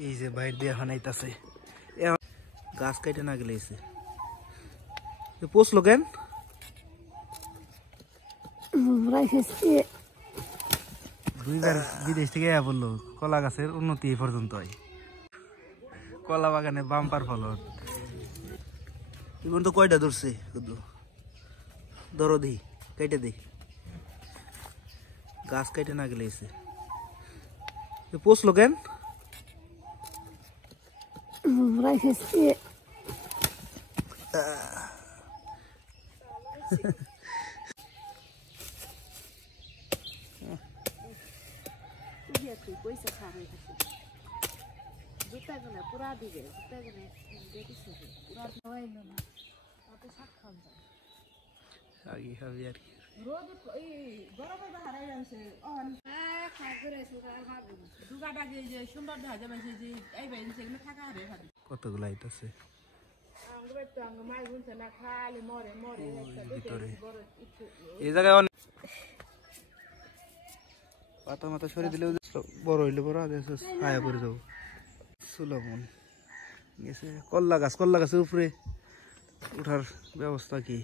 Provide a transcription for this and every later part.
এই যে বাইর দিয়ে হানাইতাছে গাছ কাটে না গেলে পোষলো কেন দুইবার বিদেশ থেকে বললো কলা গাছের উন্নতি এই পর্যন্ত হয় কলা বাগানে বাম্পার ফলন এখন তো কয়টা ধরছে ধরো দিই কেটে দিই গাছ কাটে না গেলে পোষলো কেন আগে খাবি আর কি কতগুলো আইতাছে এই জায়গায় পাতা মাথা সরিয়ে দিলেও বড় হইলে বড় ছায়া পড়ে যাবো সুলমন গেছে কল্লা গাছের উপরে উঠার ব্যবস্থা কি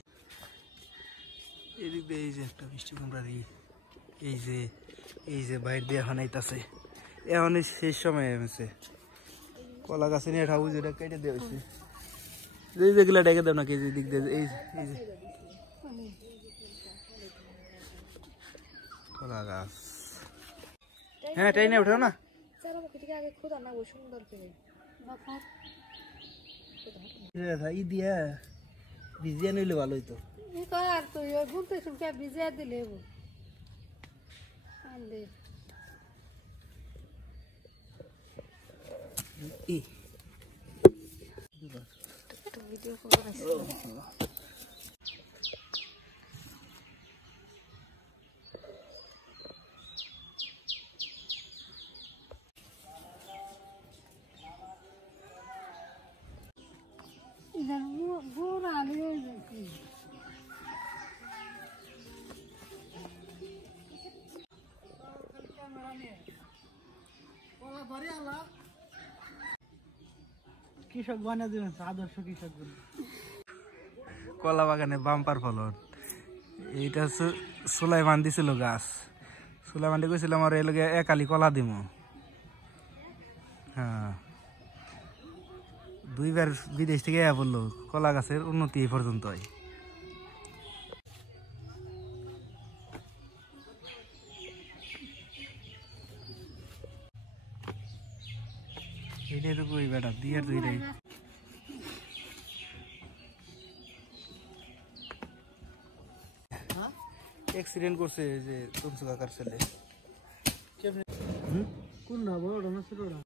এদিক দিয়ে এই যে একটা মিষ্টি কুমড়া দিই এই যে বাইর দিয়ে হানাইতাছে এখন শেষ সময় হয়েছে কলা গাছে নিয়ে ঠাবু যেটা কেটে দেওয়া হয়েছে যেগুলো ডেকে দেব না কেজি দিক দিয়ে এই যে কলা গাছ হ্যাঁ টাইনে উঠেও না ই দিয়া ভিজিয়ে নিলে ভালো হইতো ভিজিয়ে দিলে ভিডিও কৃষক বানিয়ে দিবেন আদর্শ কৃষক কলা বাগানে বাম্পার ফলন এইটা হচ্ছে সুলাইমান দিছিল গাছ সুলাইমান কইছিল আমার এই লগে একালি কলা দিব হ্যাঁ দুইবার বিদেশ থেকে বললো কলা গাছের উন্নতি এই পর্যন্ত হয় এইটাই তো কই বেটা দিয়ে দুইটাই অ্যাক্সিডেন্ট করছে যে তুমসু কাকার ছেলে কোন না বড় না ছোটটা